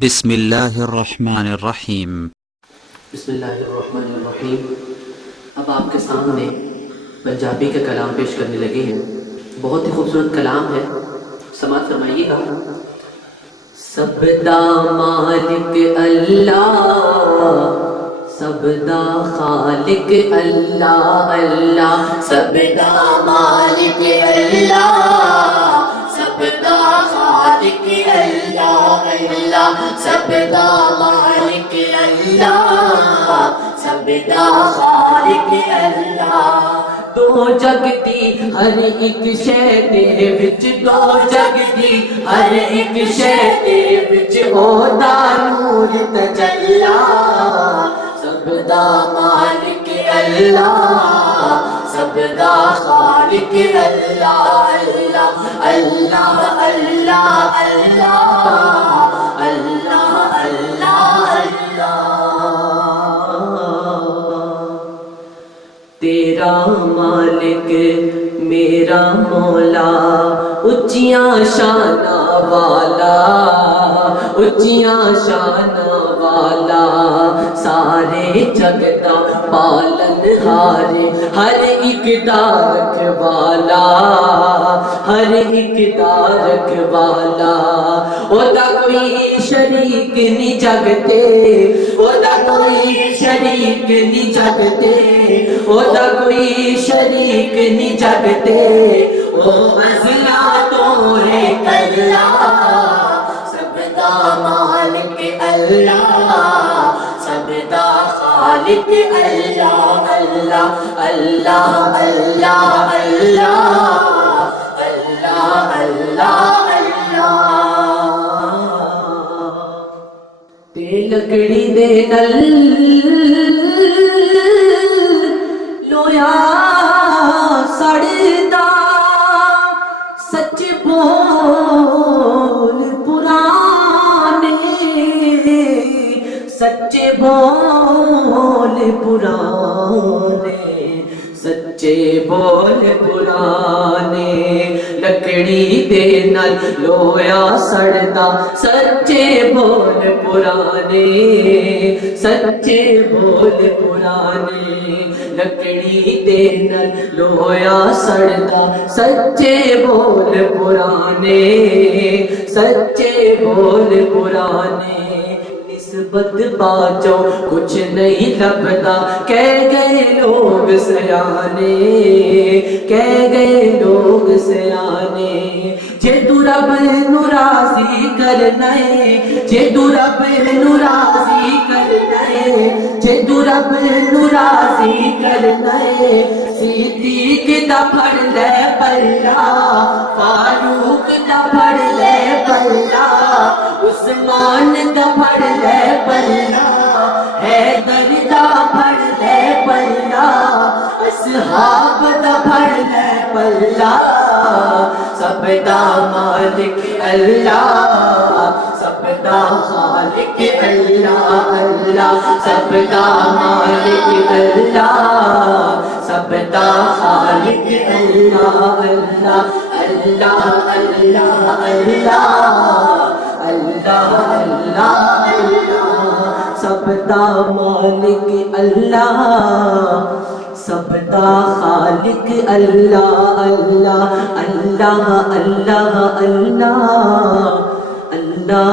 بسم اللہ الرحمن الرحیم۔ بسم اللہ الرحمن الرحیم۔ اب آپ کے سامنے پنجابی کا کلام پیش کرنے لگے ہیں۔ بہت ہی خوبصورت کلام ہے، سماعت فرمائیے گا۔ سب دا مالک اللہ، سب دا خالق اللہ اللہ، سب دا مالک اللہ، سب دا خالق اللہ اللہ، سب دا مالک اللہ، سب دا خالق اللہ۔ دو جگ دی ہر ایک شے دے وچ، دو جگ دی ہر ایک شے دے وچ ہوتا نور تجلا، سب دا مالک اللہ، سب دا خالق اللہ اللہ اللہ اللہ اللہ اللہ اللہ اللہ۔ تیرا مالک میرا مولا، اچیاں شاناں والا، اچیاں شاناں والا، سارے جگ دا پالن ہار، ہر ایک دا رکھوالا، ہر ایک دا رکھوالا۔ اودا کوئی شریک نہیں جگ تے، اودا کوئی شریک نہیں جگ تے، اودا کوئی شریک نہیں جگ تے، او ازلا تو ہے کلا، سب دا مالک اللہ، سب دا خالق اللہ اللہ اللہ اللہ اللہ اللہ اللہ۔ تے لکڑی دے نل لویا سڑدا، سچ بول پرانے، سچے بول پرانے، سچے بول پرانے۔ لکڑی دے نال لویا سڑدا، سچے بول پرانے، سچے بول پرانے۔ لکڑی دے نال لویا سڑدا، سچے بول پرانے، سچے بول پرانے۔ نسبت باجو کچھ نہیں لبدا، کہہ گئے لوگ سیانے، کہہ گئے لوگ سیانے۔ جے تو رب نو راضی کرنا ہے، جے تو رب نو راضی کرنا ہے، جے تو رب نو راضی کرنا ہے، صدیق دا پڑھ لے پلہ، فاروق دا پڑھ لے پلہ، عثمان دا پڑھ لے پلہ، حیدر دا پڑھ لے پلہ، اصحاب دا پڑھ لے پلہ۔ سب دا مالک اللہ، سب دا خالق اللہ اللہ، سب دا مالک اللہ، سب دا خالق اللہ اللہ اللہ اللہ اللہ اللہ اللہ۔ سب دا مالک اللہ، سب دا خالق اللہ اللہ اللہ اللہ اللہ اللہ۔